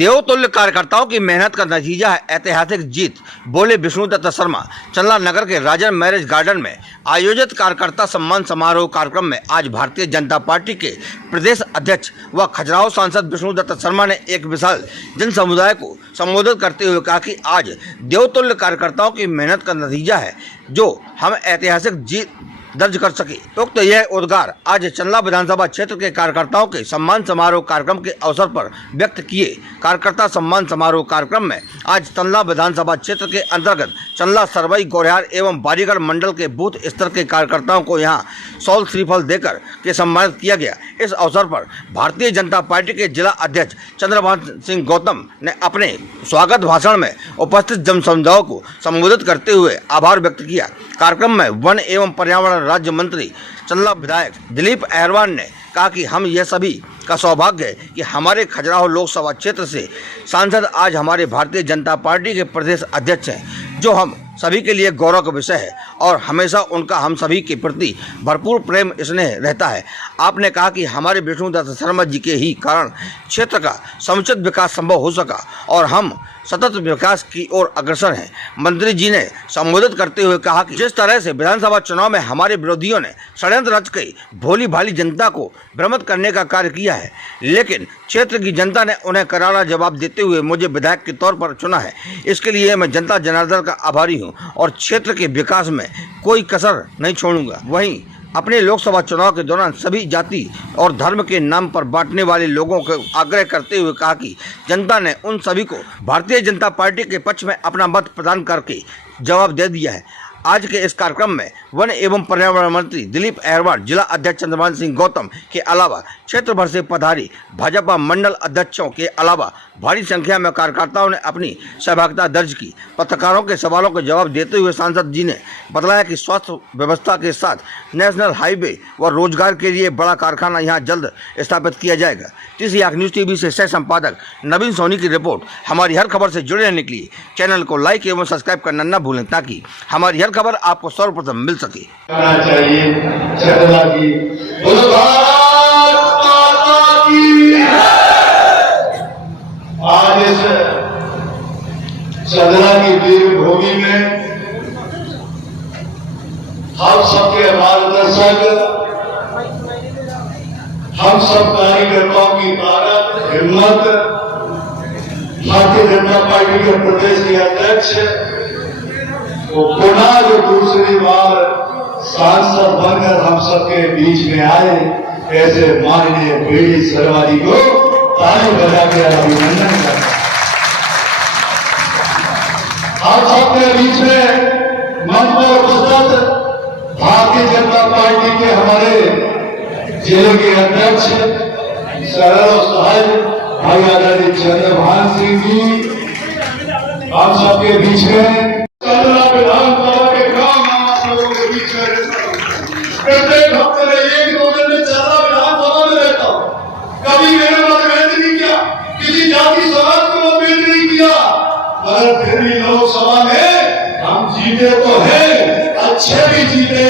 देवतुल्य कार्यकर्ताओं की मेहनत का नतीजा है ऐतिहासिक जीत, बोले विष्णुदत्त शर्मा। चंदला नगर के राजन मैरिज गार्डन में आयोजित कार्यकर्ता सम्मान समारोह कार्यक्रम में आज भारतीय जनता पार्टी के प्रदेश अध्यक्ष व खजुराहो सांसद विष्णुदत्त शर्मा ने एक विशाल जन समुदाय को संबोधित करते हुए कहा कि आज देवतुल्य कार्यकर्ताओं की मेहनत का नतीजा है जो हम ऐतिहासिक जीत दर्ज कर सके। उक्त यह उद्गार आज चंदला विधानसभा क्षेत्र के कार्यकर्ताओं के सम्मान समारोह कार्यक्रम के अवसर पर व्यक्त किए। कार्यकर्ता सम्मान समारोह कार्यक्रम में आज चंदला विधानसभा क्षेत्र के अंतर्गत चंदला, सरवई, गोरहार एवं बारीगढ़ मंडल के बूथ स्तर के कार्यकर्ताओं को यहां शॉल श्रीफल देकर के सम्मानित किया गया। इस अवसर पर भारतीय जनता पार्टी के जिला अध्यक्ष चंद्रभान सिंह गौतम ने अपने स्वागत भाषण में उपस्थित जन समुदाय को संबोधित करते हुए आभार व्यक्त किया। कार्यक्रम में वन एवं पर्यावरण राज्य मंत्री चंदला विधायक दिलीप अहरवाल ने कहा कि हम यह सभी का सौभाग्य है कि हमारे खजुराहो लोकसभा क्षेत्र से सांसद आज हमारे भारतीय जनता पार्टी के प्रदेश अध्यक्ष हैं, जो हम सभी के लिए गौरव का विषय है और हमेशा उनका हम सभी के प्रति भरपूर प्रेम स्नेह रहता है। आपने कहा कि हमारे विष्णुदत्त शर्मा जी के ही कारण क्षेत्र का समुचित विकास संभव हो सका और हम सतत विकास की ओर अग्रसर हैं। मंत्री जी ने संबोधित करते हुए कहा कि जिस तरह से विधानसभा चुनाव में हमारे विरोधियों ने षड्यंत्र रच के भोली भाली जनता को भ्रमित करने का कार्य किया है, लेकिन क्षेत्र की जनता ने उन्हें करारा जवाब देते हुए मुझे विधायक के तौर पर चुना है। इसके लिए मैं जनता जनार्दन का आभारी हूं और क्षेत्र के विकास में कोई कसर नहीं छोड़ूंगा। वहीं अपने लोकसभा चुनाव के दौरान सभी जाति और धर्म के नाम पर बांटने वाले लोगों को आग्रह करते हुए कहा कि जनता ने उन सभी को भारतीय जनता पार्टी के पक्ष में अपना मत प्रदान करके जवाब दे दिया है। आज के इस कार्यक्रम में वन एवं पर्यावरण मंत्री दिलीप अहरवाल, जिला अध्यक्ष चंद्रभान सिंह गौतम के अलावा क्षेत्र भर से पधारी भाजपा मंडल अध्यक्षों के अलावा भारी संख्या में कार्यकर्ताओं ने अपनी सहभागिता दर्ज की। पत्रकारों के सवालों के जवाब देते हुए सांसद जी ने बताया कि स्वास्थ्य व्यवस्था के साथ नेशनल हाईवे व रोजगार के लिए बड़ा कारखाना यहां जल्द स्थापित किया जाएगा। तीसरी आंख न्यूज टीवी से सह संपादक नवीन सोनी की रिपोर्ट। हमारी हर खबर से जुड़े रहने के लिए चैनल को लाइक एवं सब्सक्राइब करना न भूलें ताकि हमारी हर खबर आपको सर्वप्रथम मिल सके। आज इस चंदला की वीर भूमि में हम सबके मार्गदर्शक, हम सब कार्यकर्ताओं की ताकत, हिम्मत, भारतीय जनता पार्टी के प्रदेश के अध्यक्ष वो पुनः जो दूसरी बार सांसद बनकर हम सबके बीच में आए, ऐसे माननीय वीडी शर्मा जी को ताली बजा के अभिनंदन करता। आप सबके बीच में मंच पर उपस्थित भारतीय जनता पार्टी के हमारे जिले के अध्यक्ष सरल साहब भाई आदरणीय चंद्रभान सिंह जी, आप सबके बीच में चंदला विधानसभा के काम आप लोगों के बीच में प्रत्येक हफ्ते में 1-2 दिन में चंदला विधानसभा में रहता हूं। कभी मेरे मतभेद नहीं किया, किसी जाति समाज को मतभेद नहीं किया, मगर फिर भी लोकसभा में हम जीते तो हैं, अच्छे भी जीते,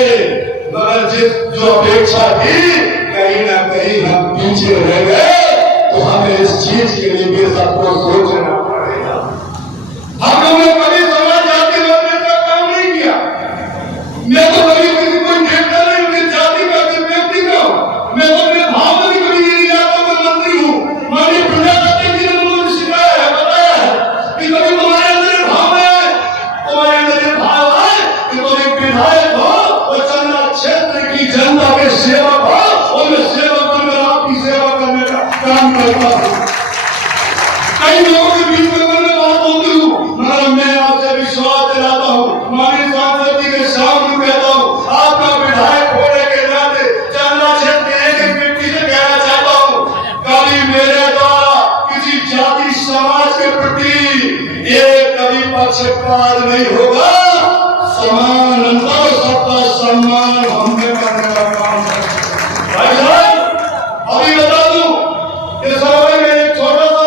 मगर जो अपेक्षा थी कहीं ना कहीं हम पीछे रह गए। तो हमें इस चीज के लिए भी सबको सोचना पड़ेगा। हम लोगों ने कभी समाज जाति मतभेद का काम नहीं किया। मैं तो कभी किसी को देखता नहीं, उनकी जाति का व्यक्ति का हूं। मैं तो अपने भाव में कभी ये नहीं आता मैं मंत्री हूं। माननीय प्रधानमंत्री जी ने मुझे सिखाया है, बताया है कि कभी तुम्हारे अंदर भाव है, तुम्हारे अंदर भाव है कि तुम एक विधायक हो और चंदला क्षेत्र की जनता के सेवक हो और मैं सेवक बनकर आपकी सेवा करने का काम करता हूं। कई लोगों के बीच में मैं बात बोलती हूँ, मगर मैं आपसे विश्वास दिलाता हूँ, माननीय सांसद जी के सामने कहता हूँ, आपका विधायक होने के नाते चंदला क्षेत्र के एक व्यक्ति से कहना चाहता हूँ, कभी मेरे द्वारा किसी जाति समाज के प्रति एक कभी पक्षपात नहीं होगा। समान अंतर सबका सम्मान हमने करने का काम है। भाई साहब, अभी बता दूं कि सभा में एक छोटा सा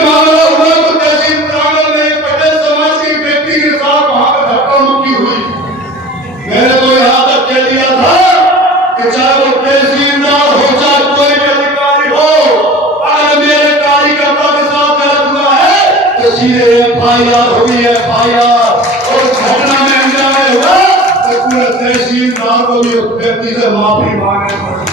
मामला हुआ, तो तहसील प्रांगण में पटेल समाज के व्यक्ति के साथ वहां पर धक्का मुक्की हुई। मैंने तो यहां तक कह दिया था कि चाहे वो तहसीलदार हो, चाहे कोई भी अधिकारी हो, अगर MIR हुई है FIR और घटना में अंजाम हुआ तो पूरे तहसीलदार को भी उस व्यक्ति से माफी मांगनी पड़ी।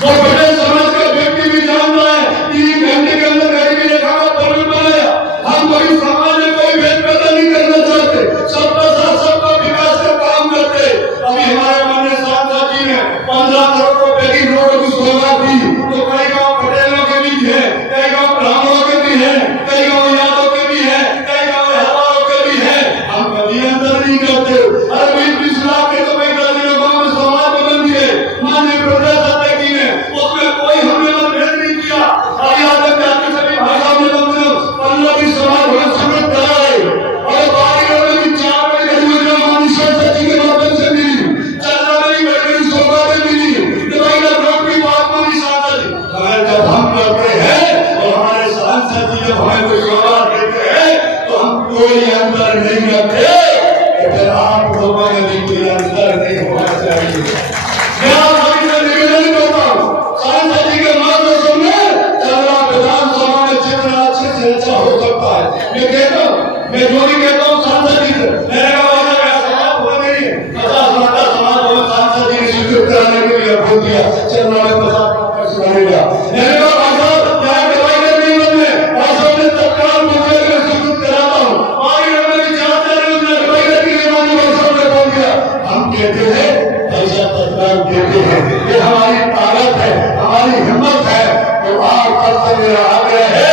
वो बड़े समझ के व्यक्ति भी जानता है 3 घंटे के अंदर गरीबी रेखा का प्रॉब्लम बनाया। हम कोई समाज में कोई भेद पैदा नहीं करना चाहते, सबका साथ सबका विकास का काम करते। अभी हमारे माननीय सांसद जी ने 15 करोड़ रुपए की नोट की सौगात दी, तो कई गांव पटेलों के भी है, कई गांव ब्राह्मणों के भी है, कई गांव यादव के भी है, कई गांव हजारों के भी है। हम कभी अंतर नहीं करते। अरे भाई पिछला के तो भाई दलियों गांव में समाज बदल दिए माननीय प्रदेश जी ने, उसमें कोई हमने मतभेद नहीं किया। और याद है जाति सभी भाषाओं में कम से कम 15 भी समाज होना समृद्ध कराए और बारियों में भी 4 बड़ी योजना माननीय सांसद जी के माध्यम से मिली, 4 बड़ी बड़ी सौगातें मिली, दवाई का रोग भी बात माननीय सांसद जी। अगर जब हम करते हैं और हमारे सांसद जी जब हमें कोई सौगात देते हैं तो हम कोई अंतर नहीं रखते, फिर आप लोगों में भी कोई अंतर नहीं होना चाहिए। मैं आप सभी से निवेदन करता हूँ, सांसद जी के मार्गदर्शन में चंद्रा विधानसभा में चित्र अच्छे से अच्छा हो सकता है। मैं कहता हूँ, मैं जो भी कहता हूँ सांसद जी से, मैंने कहा समाज हो गई है 50 लाख का समाज हो, सांसद जी ने स्वीकृत कराने के लिए बोल दिया चंद्रा में 50 बनेगा। मैंने कहा भाई दवाई के नियम में भाषा में तत्काल मुझे स्वीकृत कराता हूँ, आगे हमें विचार दवाई के नियम में भाषा में बोल दिया। हम कहते हैं ऐसा तत्काल देते हैं, ये हमारी ताकत है, हमारी हिम्मत है। तो आप सबसे मेरा आग्रह है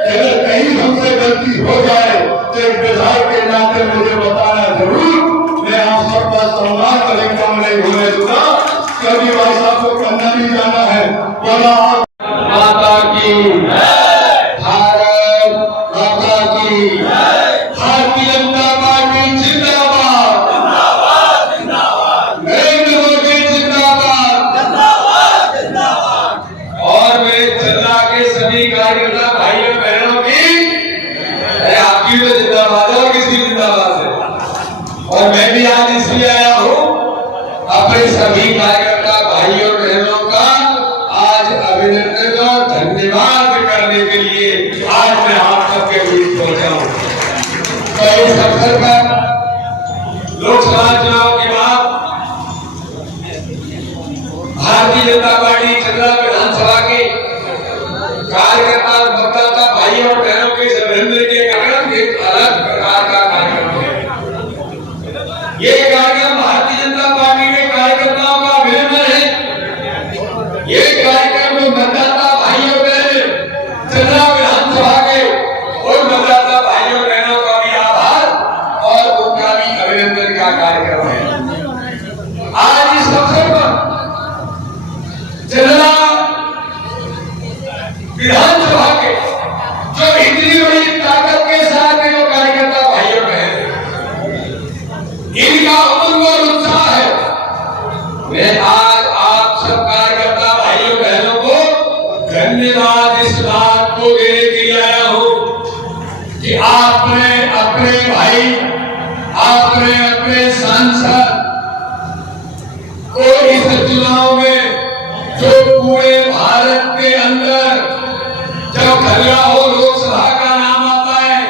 कि अगर कहीं हमसे गलती हो जाए तो एक विधायक के नाते मुझे बताना जरूर। मैं आप सबका सम्मान कभी कम नहीं होने दूंगा, क्योंकि भाई साहब को करना नहीं जाना है। बोला माता की भारत माता की, भारतीय जनता पार्टी जिंदाबाद, नरेंद्र मोदी जिंदाबाद। और मेरे चंद्रा के सभी कार्यकर्ता भाइयों बहनों की, अरे आपकी तो जिंदाबाद है और किसकी जिंदाबाद है। और मैं भी आज इसलिए आया हूँ अपने सभी कार्यकर्ता भाइयों बहनों का आज अभिनंदन और धन्यवाद करने के लिए आज मैं आप सबके बीच पहुंचा हूँ। तो इस अवसर पर लोकसभा चुनाव के बाद भारतीय जनता पार्टी चंद्रा विधानसभा के कार्यकर्ता और मतदाता भाइयों और बहनों के अभिनंदन के कार्यक्रम एक अलग प्रकार का कार्यक्रम है। ये कार्यक्रम भारतीय जनता पार्टी के कार्यकर्ताओं का अभिनंदन है। ये कार्यक्रम में मतदाता भाइयों बहन चंद्रा विधानसभा के और मतदाता भाइयों बहनों का भी आभार और उनका भी अभिनंदन का कार्यक्रम है। आज इस अवसर पर चंद्रा विधानसभा के जो इतनी बड़ी ताकत के साथ जो कार्यकर्ता भाइयों बहन इनका उमंग और उत्साह है, मैं आज आप सब कार्यकर्ता भाइयों बहनों को धन्यवाद इस बात को देने के लिए आया हूं कि आपने अपने भाई, आपने अपने सांसद को इस चुनाव में जो पूरे भारत के अंदर जब खजुराहो लोकसभा का नाम आता है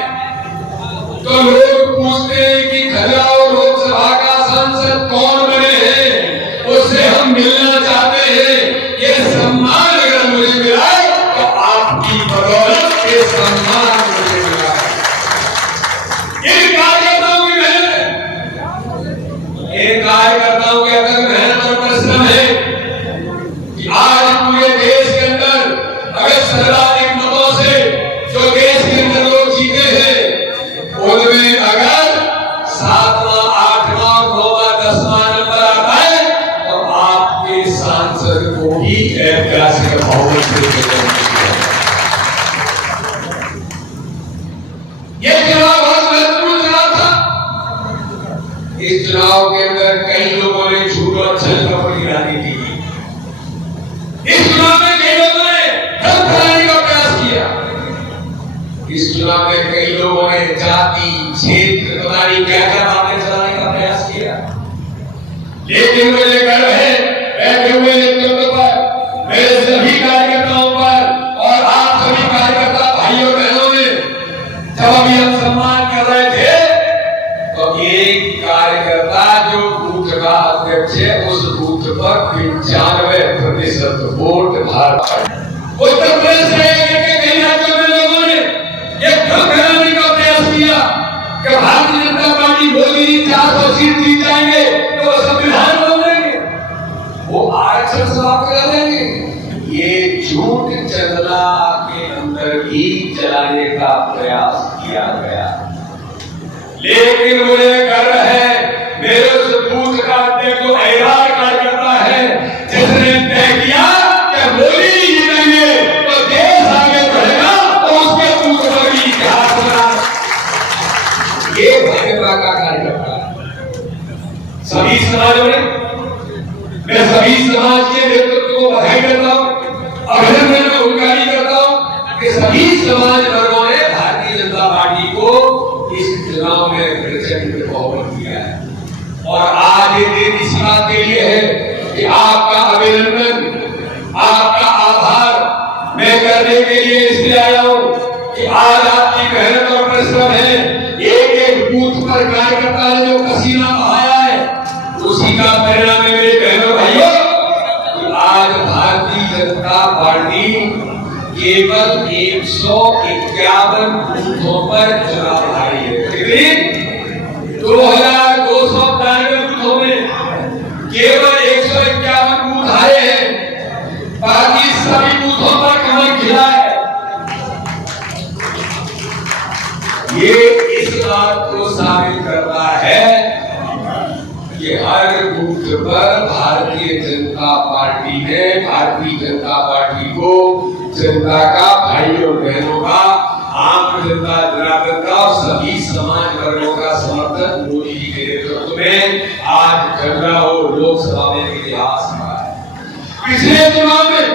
तो लोग पूछते हैं कि खजुराहो लोकसभा का सांसद कौन बने हैं, उससे हम मिलना चाहते हैं। ये सम्मान अगर मुझे मिला तो आपकी बदौलत ये सम्मान मुझे मिला। इन कार्यकर्ताओं की मेहनत, इन कार्यकर्ताओं के अंदर मेहनत और परिश्रम है कि आज पूरे देश के अंदर अगर सर्वाधिक मतों से जो देश के अंदर लोग जीते हैं उनमें अगर 7वां, 8वां, 9वां, 10वां नंबर आता है तो आपके सांसद को ही ऐतिहासिक बहुमत से ये चुनाव बहुत महत्वपूर्ण चुनाव था। इस चुनाव के अंदर कई लोगों ने झूठ और छल कपट गिराने की, इस चुनाव में कई लोगों ने धन फैलाने का प्रयास किया, इस चुनाव में कई लोगों ने जाति, क्षेत्र, पता नहीं क्या क्या बातें चलाने का प्रयास किया। लेकिन मुझे गर्व है बैठे हुए नेतृत्व पर, मेरे सभी कार्यकर्ताओं पर और आप सभी कार्यकर्ता भाइयों बहनों ने जब अभी हम सम्मान 95% वोट भारत। उत्तर प्रदेश से कई राज्यों में लोगों ने ये भ्रम फैलाने का प्रयास किया कि भारतीय जनता पार्टी मोदी 400 सीट जीत जाएंगे तो संविधान बदल देंगे, वो आरक्षण समाप्त कर देंगे। ये झूठ चंदला के अंदर ही चलाने का प्रयास किया गया, लेकिन मुझे गर्व है मेरे उस बूथ का अध्यक्ष जो ऐलान करता है जिसने तय किया कि मोदी जीतेंगे तो देश आगे बढ़ेगा और उसके बूथ पर भी इतिहास बना। ये भाजपा का कार्यकर्ता है। सभी समाजों ने, मैं सभी समाज के नेतृत्व को बधाई देता हूँ, अभिनंदन में उनकारी करता हूँ कि सभी समाज वर्गों ने भारतीय जनता पार्टी को इस चुनाव में प्रचंड बहुमत दिया है। और आज ये दिन इसी बात के लिए है कि आपका अभिनंदन, आपका आभार मैं करने के लिए इसलिए आया हूँ कि आज आपकी मेहनत और परिश्रम है। एक एक बूथ पर कार्यकर्ता ने जो पसीना बहाया है उसी का परिणाम है मेरे बहनों भाइयों। आज भारतीय जनता पार्टी केवल 151 बूथों पर चुनाव हारी है। 2292 बूथों में केवल 151 बूथ हारे हैं, बाकी सभी बूथों पर कमल खिला है। ये इस बात को साबित करता है कि हर बूथ पर भारतीय जनता पार्टी ने भारतीय जनता पार्टी को जनता का, भाई और बहनों का, आम जनता जनार्दन का और सभी समाज वर्गों का समर्थन मोदी जी के नेतृत्व में आज खजुराहो लोकसभा में इतिहास रहा है। पिछले चुनाव में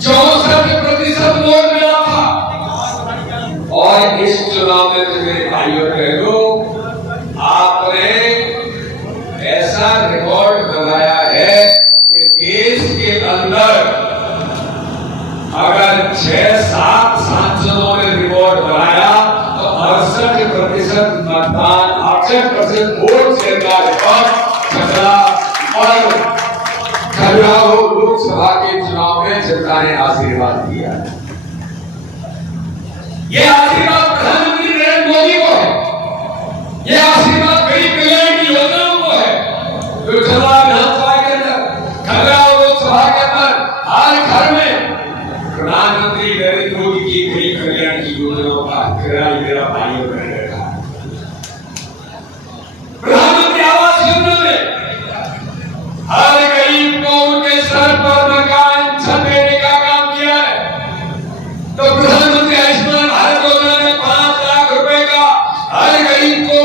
64% वोट मिला था और इस चुनाव में तो मेरे भाइयों बहनों आपने ऐसा रिकॉर्ड बनाया है कि देश के अंदर अगर 6-7 सांसदों ने रिकॉर्ड बनाया तो 68% मतदान, 68% वोट से रिकॉर्ड छपरा और खजुराहो लोकसभा के चुनाव में जनता ने आशीर्वाद दिया। ये आशीर्वाद प्रधानमंत्री नरेंद्र मोदी को है, ये आशीर्वाद गरीब कल्याण की योजनाओं को है जो छपरा विधानसभा के अंदर, खजुराहो लोकसभा के अंदर हर घर में प्रधानमंत्री नरेंद्र मोदी की गरीब कल्याण की योजनाओं का किराया मेरा भाइयों बहन रहा। प्रधानमंत्री आवास योजना में हर गरीब को उनके सर पर मकान छत देने का काम किया है। तो प्रधानमंत्री आयुष्मान भारत योजना में 5 लाख रुपए का हर गरीब को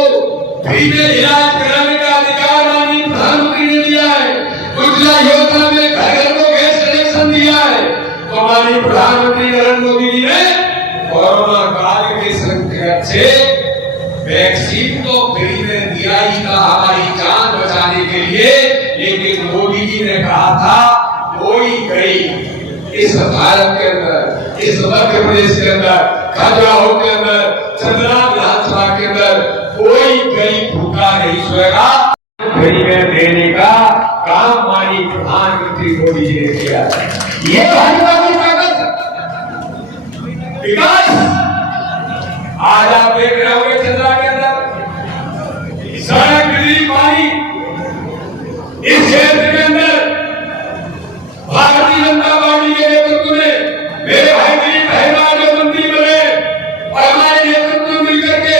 फ्री में इलाज कराने का अधिकार माननीय प्रधानमंत्री ने दिया है। उज्ज्वला योजना में घर को गैस कनेक्शन दिया है। तो माननीय प्रधानमंत्री नरेंद्र मोदी जी ने कोरोना काल के संकट से वैक्सीन तो फ्री में दिया ही था हमारी जान बचाने के लिए, लेकिन मोदी जी ने कहा था कोई गरीब इस भारत के अंदर, इस मध्य प्रदेश के अंदर, खजुराहो के अंदर, चंद्रा विधानसभा के अंदर कोई गरीब भूखा नहीं सोएगा। फ्री में देने का काम माननीय प्रधानमंत्री मोदी जी ने किया। ये भाजपा की ताकत, विकास। आज आप देख रहे होंगे चंद्रा के अंदर सड़क, बिजली, पानी, इस क्षेत्र के अंदर भारतीय जनता पार्टी के नेतृत्व में मेरे भाई दिलीप अहिरवार जो मंत्री बने और हमारे नेतृत्व में मिलकर के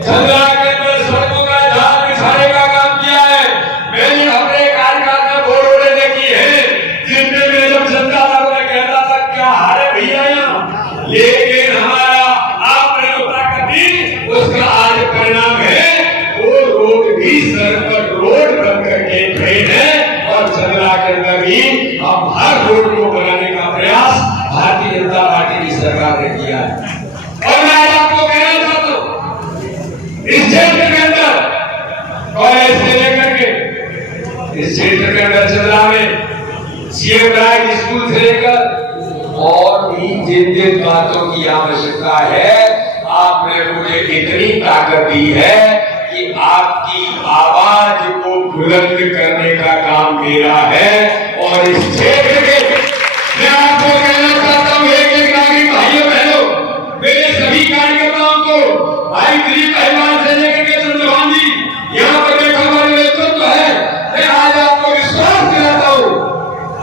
चंद्रा के अंदर सड़कों का जाल बिछाने का काम किया है। मैंने अपने कार्यकाल में बोर्डे देखी है जिनमें मैं जब जनता में कहता था क्या हारे भैया यहाँ, लेकिन हमारा आपने ताकत दी, उसका आज परिणाम है वो रोड भी सर पर रोड बन करके खड़े हैं और चंद्रा के अंदर भी हम हर रोड को बनाने का प्रयास भारतीय जनता पार्टी की सरकार ने किया है। और मैं आज आपको कहना चाहता हूं इस क्षेत्र के अंदर कॉलेज से लेकर के इस क्षेत्र के अंदर चंद्रा में सीएम राय स्कूल से लेकर और भी जिन जिन बातों की आवश्यकता है आपने मुझे इतनी ताकत दी है कि आपकी आवाज को बुलंद करने का काम मेरा है। और इस क्षेत्र में मैं आपको कहना चाहता हूं, एक नागरिक भाइयों बहनों, मेरे सभी कार्यकर्ताओं को, भाई दिलीप अहिवाल से लेकर के चंद्रभान जी यहाँ पर बैठा हमारा नेतृत्व है, मैं आज आपको विश्वास दिलाता हूं,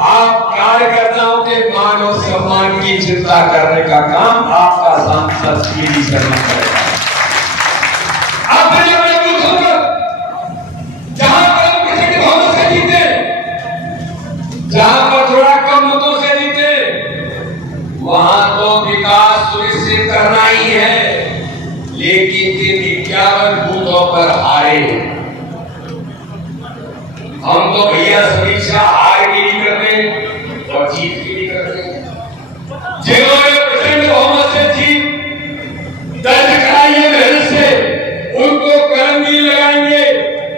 आप कार्यकर्ताओं के मान और सम्मान की चिंता करने का काम आपका सांसद श्री शर्मा करेगा। अपने अपने बूथों पर जहां पर प्रचंड बहुमत से जीते, जहां पर थोड़ा कम मतों से जीते, वहां तो विकास सुनिश्चित करना ही है, लेकिन जिन 51 बूथों पर हारे, हम तो भैया समीक्षा हार की नहीं करते और जीत की नहीं करते। जिन्होंने प्रचंड बहुमत से जीत दर्ज कराई है मेहनत से, उनको कलम भी लगाएंगे,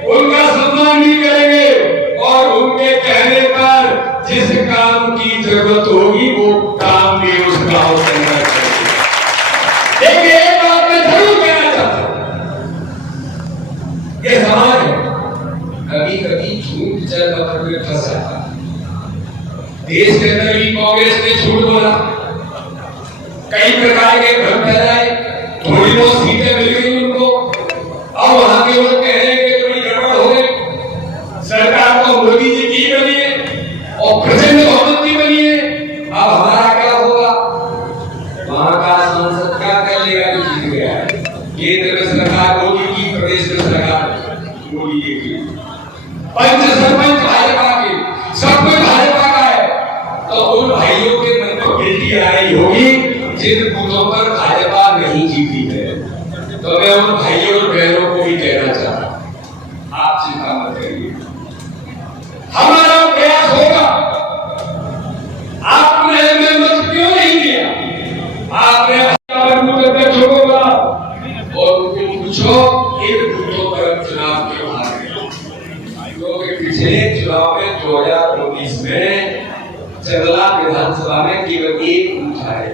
उनका सम्मान भी करेंगे और उनके कहने पर जिस काम की जरूरत होगी वो काम भी उस गांव के अंदर करेंगे। लेकिन एक बात मैं जरूर कहना चाहता हूं, ये समाज है, कभी कभी झूठ चल पकड़ में फंस जाता है। देश के अंदर भी कांग्रेस ने झूठ बोला, कई प्रकार के भ्रम फैलाए, थोड़ी बहुत सीटें मिल गई उनको, अब वहां के लोग कह रहे हैं कि बड़ी गड़बड़ हो गई, सरकार तो मोदी जी की बनी है और प्रचंड बहुमत की बनी है, अब हमारा क्या होगा? वहां का सांसद क्या कर लेगा कि जीत गया है? केंद्र में सरकार मोदी की, प्रदेश में सरकार मोदी जी की, पंच सरपंच भाजपा के, सब कुछ भाजपा का है। तो उन भाइयों के मन में गिल्टी आ रही होगी जिन बूथों पर भाजपा नहीं जीती है। तो मैं उन भाइयों और बहनों को भी कहना चाहता हूं, आप चिंता मत करिए, हमारा प्रयास होगा। आपने हमें मत क्यों नहीं दिया? आपने बूथों का और उनको पूछो इन बूथों पर चुनाव क्यों हार गए? क्योंकि पिछले चुनाव में 2019 में चंदला विधानसभा में केवल एक बूथ आए,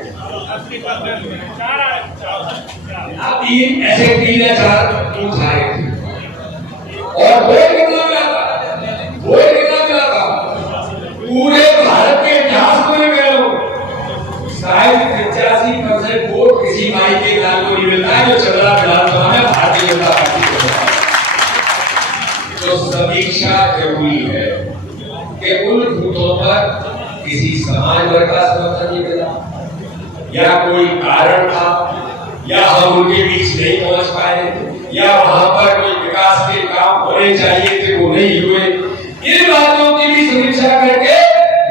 ऐसे 3 या 4 बूथ आए थे और वोट कितना मिला था? वोट कितना मिला था? पूरे भारत के इतिहास में मैं कहूं शायद 85% वोट किसी भाई के नाम को नहीं मिलता है जो चंदला विधानसभा में भारतीय जनता पार्टी को मिला। तो समीक्षा जरूरी है कि उन बूथों पर किसी समाज वर्ग का समर्थन नहीं मिला या कोई कारण था या हम उनके बीच नहीं पहुंच पाए या वहां पर कोई विकास के काम होने चाहिए थे वो नहीं हुए, इन बातों की भी समीक्षा करके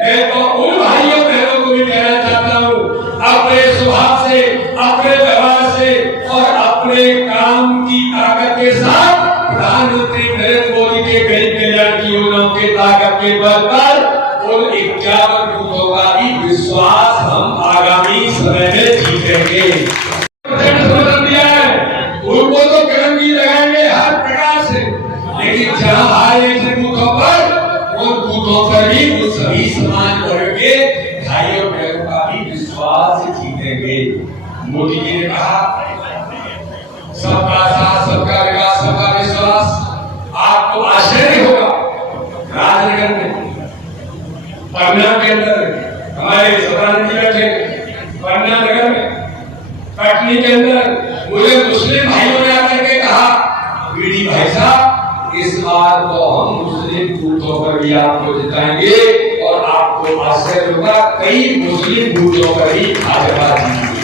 मैं तो उन भाइयों बहनों को भी कहना चाहता हूं, अपने स्वभाव से, अपने व्यवहार से और अपने काम की ताकत के साथ प्रधानमंत्री नरेंद्र मोदी के गरीब कल्याण की योजनाओं के ताकत के बल पर उन 51 बूथों का भी विश्वास हम आगामी समय में जीतेंगे। उनको तो कलम भी लगाएंगे हर प्रकार से, लेकिन जहां हारे थे बूथों पर, उन बूथों पर भी उन सभी समाज वर्ग के भाइयों बहनों का भी विश्वास जीतेंगे। मोदी जी ने कहा सबका साथ, सबका विकास, सबका विश्वास। आपको आश्चर्य होगा, राजनगर में, पन्ना के अंदर हमारे सदानंद जी बैठे, पन्ना नगर में, कटनी के अंदर मुझे मुस्लिम भाइयों ने आकर के कहा, बीडी भाई साहब इस बार तो हम मुस्लिम बूथों पर भी आपको जिताएंगे और आपको आश्चर्य होगा कई मुस्लिम बूथों पर ही भाजपा जीतेगी।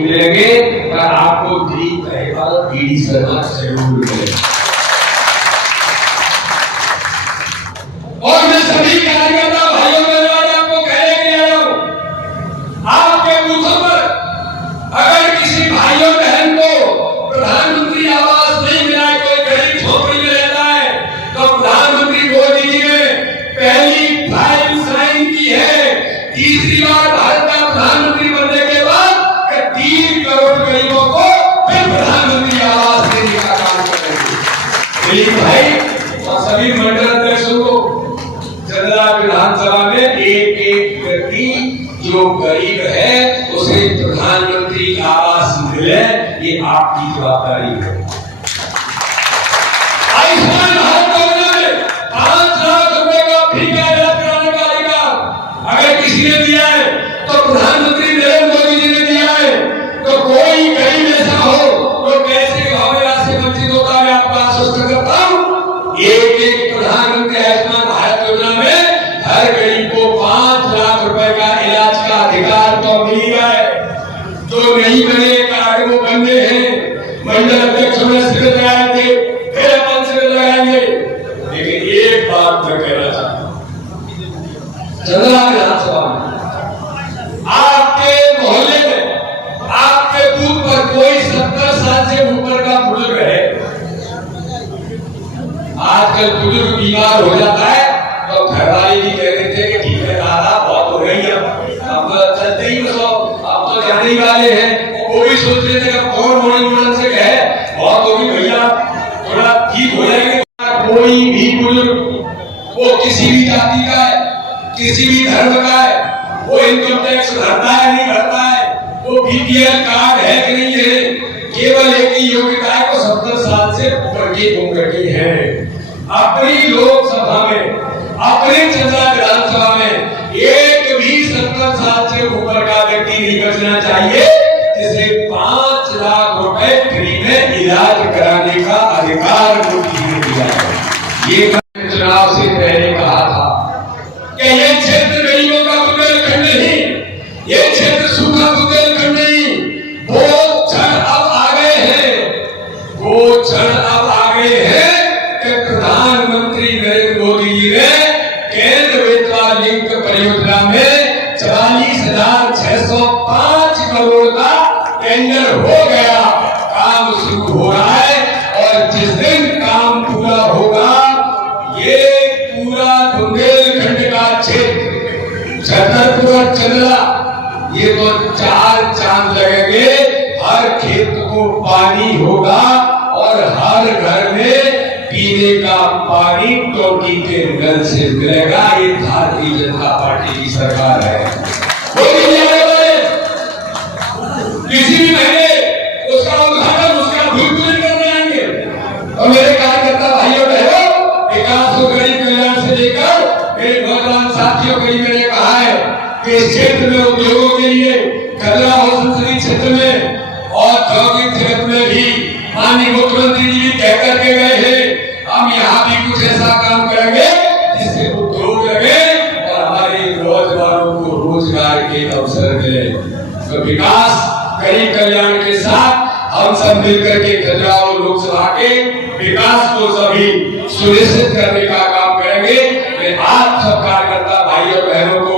मिलेंगे पर आपको दिलीप अहिवाल बीडी शर्मा जरूर मिलेगा। और मैं सभी कार्यकर्ता भाइयों बहनों आपको कहने के आया हूं, आपके बूथों पर अगर किसी भाइयों बहन को प्रधानमंत्री आवास नहीं मिला, कोई गरीब झोपड़ी में रहता है, तो प्रधानमंत्री मोदी जी ने पहली फाइल साइन की है, तीसरी बार भारत का प्रधानमंत्री बनने के बाद 3 करोड़ गरीबों को फिर प्रधानमंत्री आवास देने का काम करेंगे। दिलीप भाई और सभी मंडल अध्यक्षों को चंदला विधानसभा में एक व्यक्ति जो गरीब है उसे प्रधानमंत्री आवास मिले, ये आपकी जवाबदारी है। चंदला विधानसभा में आपके मोहल्ले में, आपके बूथ पर कोई 70 साल से ऊपर का बुजुर्ग है। आजकल बुजुर्ग बीमार हो जाता है तो घर वाले भी कह रहे थे कि ठीक है दादा बहुत हो गई है, अब चलते ही बसो, आप तो जाने ही वाले हैं। वो भी सोच रहे थे कि कौन मोड़ी से कहे बहुत होगी भैया, थोड़ा ठीक हो जाएंगे। कोई भी बुजुर्ग, वो किसी भी जाति का है, किसी भी धर्म का है, वो इनकम टैक्स भरता है नहीं भरता है, वो बीपीएल कार्ड है कि नहीं है, केवल एक ही योग्यता है को 70 साल से ऊपर की उम्र की है। अपनी लोकसभा में, अपनी चंदला विधानसभा में एक भी 70 साल से ऊपर का व्यक्ति नहीं बचना चाहिए जिसे 5 लाख रुपए फ्री में इलाज कराने का अधिकार दिया है। ये चुनाव से पहले कहा था कि ये क्षेत्र गरीबों का बुंदेलखंड नहीं, ये क्षेत्र सूखा बुंदेलखंड नहीं। वो क्षण अब आ गए हैं, वो क्षण अब आ गए हैं कि प्रधानमंत्री नरेंद्र मोदी जी ने केंद्र बेतवा लिंक परियोजना में 44,605 करोड़ का टेंडर हो गया, काम शुरू हो रहा है। और जिस दिन काम पूरा होगा ये पूरा बुंदेलखंड का क्षेत्र, छतरपुर और चंदला, ये तो 4 चांद लगेंगे। हर खेत को पानी होगा और हर घर में पीने का पानी टोटी के नल से मिलेगा। ये भारतीय जनता पार्टी की सरकार है। किसी भी महीने उसका उद्घाटन, उसका भूमिपूजन करने आएंगे। और मेरे कार्यकर्ता भाइयों बहनों, विकास और गरीब कल्याण से लेकर मेरे नौजवान साथियों को मैंने कहा है कि इस क्षेत्र में उद्योगों के लिए खदरा और संसदीय क्षेत्र में और औद्योगिक क्षेत्र में भी माननीय मुख्यमंत्री जी भी कह करके गए हैं, हम यहाँ भी कुछ ऐसा काम करेंगे जिससे उद्योग लगे और हमारे नौजवानों को रोजगार के अवसर मिले। तो विकास गरीब कल्याण के साथ हम सब मिलकर के खजुराहो लोकसभा के विकास को सभी सुनिश्चित करने का काम करेंगे। मैं आप सब कार्यकर्ता भाइयों बहनों को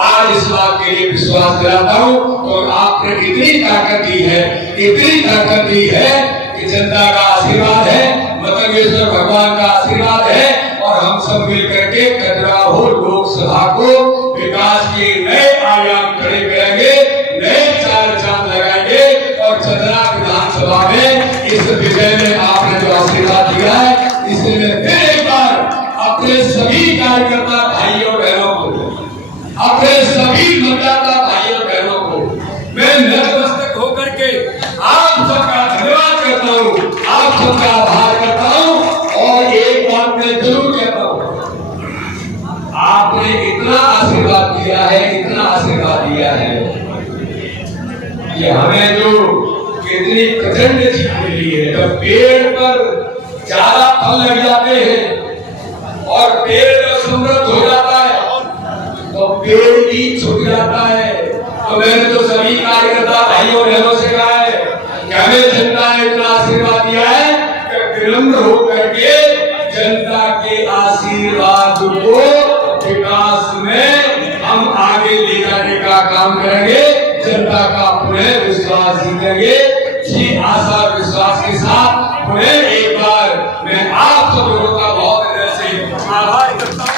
आज इस बात के लिए विश्वास दिलाता हूँ और आपने इतनी ताकत दी है, इतनी ताकत दी है कि जनता का आशीर्वाद है, मतंगेश्वर भगवान का आशीर्वाद है और हम सब मिलकर के खजुराहो लोकसभा को विकास के नए आयाम खड़े करेंगे, नए 4 चांद लगाएंगे। और चंदला विधानसभा में इस विजय में आपने जो आशीर्वाद दिया है, इसलिए मैं फिर एक बार अपने सभी कार्यकर्ता भाइयों बहनों को, अपने सभी मतदाता भाइयों बहनों को मैं नतमस्तक होकर के आप सबका धन्यवाद करता हूँ, आप सबका आभार करता हूँ। और एक बात मैं जरूर कहता हूँ, आपने इतना आशीर्वाद दिया है, इतना आशीर्वाद दिया है कि हमें जो कितनी प्रचंड जीत मिली है। जब पेड़ पर ज्यादा फल लग जाते हैं और पेड़ समृद्ध हो जाता है तो पेड़ भी छुट जाता है। तो मैंने तो सभी कार्यकर्ता भाइयों बहनों से कहा है कि हमें जनता ने इतना आशीर्वाद दिया है कि विनम्र होकर के जनता के आशीर्वाद को विकास में हम आगे ले जाने का काम करेंगे, जनता का पुनः विश्वास जीतेंगे। इसी आशा और विश्वास के साथ पुनः एक बार मैं आप सब लोगों का बहुत हृदय से आभार करता हूँ।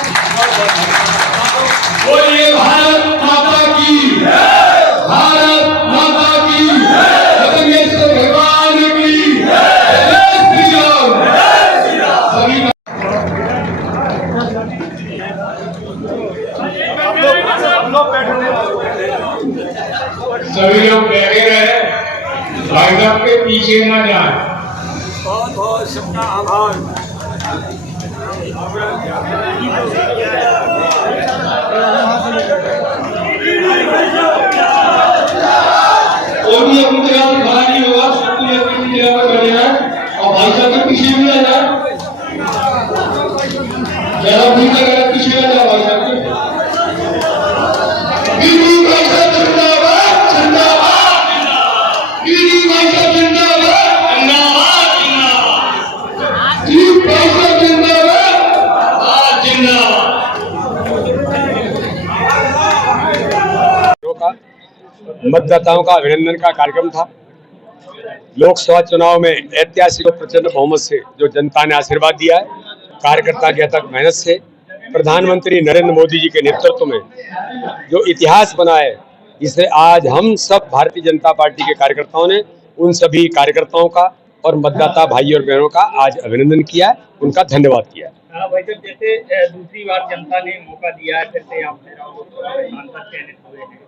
बोलिए भारत माता की, भारत माता की, मतंगेश्वर भगवान की जय श्री राम। सभी सभी लोग बैठे रहे, भाई साहब के पीछे न जाए। बहुत बहुत सबका आभार। और भी अपनी जगह पर खड़ा नहीं होगा, सबको अपनी जगह पर खड़े हैं और भाई साहब के पीछे भी आ जाए। जरा भूल लगा पीछे आ जाए भाई साहब के। का मतदाताओं का अभिनंदन का कार्यक्रम था। लोकसभा चुनाव में ऐतिहासिक और प्रचंड बहुमत से जो जनता ने आशीर्वाद दिया है, कार्यकर्ता की अथक मेहनत से, प्रधानमंत्री नरेंद्र मोदी जी के नेतृत्व में जो इतिहास बना है, इसे आज हम सब भारतीय जनता पार्टी के कार्यकर्ताओं ने उन सभी कार्यकर्ताओं का और मतदाता भाई और बहनों का आज अभिनंदन किया है, उनका धन्यवाद किया है। भाई साहब, जैसे दूसरी बार जनता ने मौका दिया है, फिर से आप सांसद चयनित हुए हैं,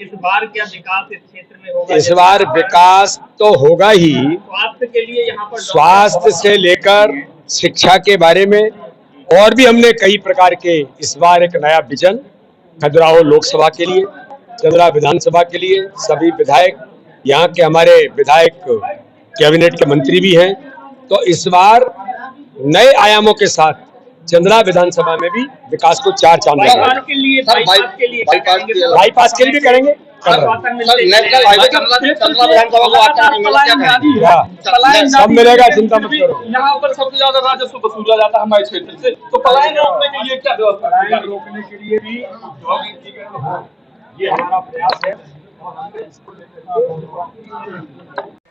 इस बार क्या विकास इस क्षेत्र में होगा? इस बार विकास तो होगा ही, स्वास्थ्य के लिए यहाँ पर स्वास्थ्य से लेकर शिक्षा के बारे में और भी हमने कई प्रकार के इस बार एक नया विजन खजुराहो लोकसभा के लिए, चंद्रा विधानसभा के लिए, सभी विधायक यहाँ के हमारे विधायक कैबिनेट के मंत्री भी हैं, तो इस बार नए आयामों के साथ चंद्रा विधानसभा में भी विकास को चार चांद बाईपास के लिए बाईपास के लिए भी करेंगे। सब मिलेगा, चिंता मत करो। यहाँ पर सबसे ज्यादा राजस्व वसूला जाता है हमारे क्षेत्र से, तो पलायन रोकने के लिए क्या व्यवस्था? पलायन रोकने के लिए भी ये हमारा प्रयास है।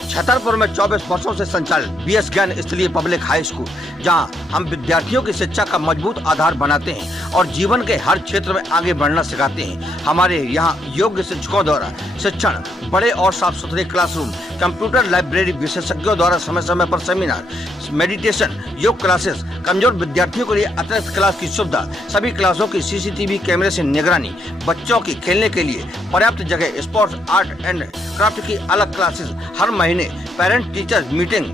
छतरपुर में 24 वर्षों से संचालित बीएस ज्ञान स्थलीय पब्लिक हाई स्कूल, जहां हम विद्यार्थियों की शिक्षा का मजबूत आधार बनाते हैं और जीवन के हर क्षेत्र में आगे बढ़ना सिखाते हैं। हमारे यहां योग्य शिक्षकों द्वारा शिक्षण, बड़े और साफ सुथरे क्लासरूम, कंप्यूटर लाइब्रेरी, विशेषज्ञों द्वारा समय समय पर सेमिनार, मेडिटेशन, योग क्लासेस, कमजोर विद्यार्थियों के लिए अतिरिक्त क्लास की सुविधा, सभी क्लासों की सीसीटीवी कैमरे से निगरानी, बच्चों की खेलने के लिए पर्याप्त जगह, स्पोर्ट्स, आर्ट एंड क्राफ्ट की अलग क्लासेस, हर महीने पेरेंट टीचर मीटिंग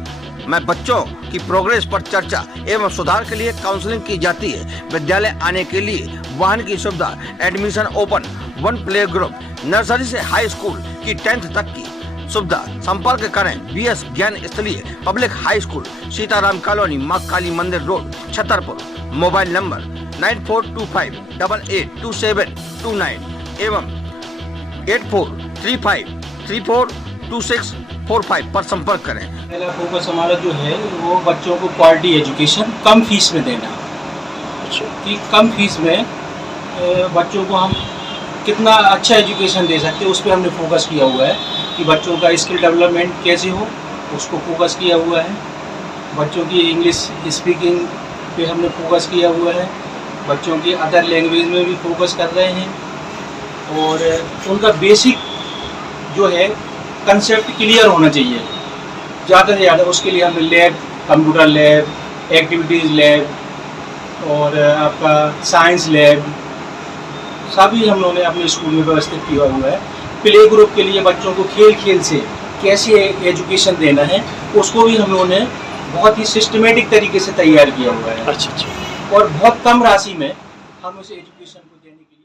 में बच्चों की प्रोग्रेस पर चर्चा एवं सुधार के लिए काउंसलिंग की जाती है। विद्यालय आने के लिए वाहन की सुविधा, admission open, 1 play group, nursery से हाई स्कूल की 10th तक की सुविधा। संपर्क करें बीएस ज्ञान स्थलीय public high school, Sitaram colony, मां काली मंदिर रोड, छतरपुर। मोबाइल नंबर 9425882729 एवं 8435342645 पर संपर्क करें। पहला फोकस हमारा जो है वो बच्चों को क्वालिटी एजुकेशन कम फीस में देना, कि कम फीस में बच्चों को हम कितना अच्छा एजुकेशन दे सकते हैं, उस पर हमने फोकस किया हुआ है कि बच्चों का स्किल डेवलपमेंट कैसे हो, उसको फोकस किया हुआ है। बच्चों की इंग्लिश स्पीकिंग पे हमने फोकस किया हुआ है, बच्चों की अदर लैंग्वेज में भी फोकस कर रहे हैं और उनका बेसिक जो है कंसेप्ट क्लियर होना चाहिए ज़्यादा से ज़्यादा। उसके लिए हमने lab, computer lab, activities lab और आपका साइंस लैब सभी हम लोगों ने अपने स्कूल में व्यवस्थित किया हुआ है। प्ले ग्रुप के लिए बच्चों को खेल खेल से कैसे एजुकेशन देना है उसको भी हम लोगों ने बहुत ही सिस्टमेटिक तरीके से तैयार किया हुआ है। अच्छा। और बहुत कम राशि में हम उस एजुकेशन को देने के लिए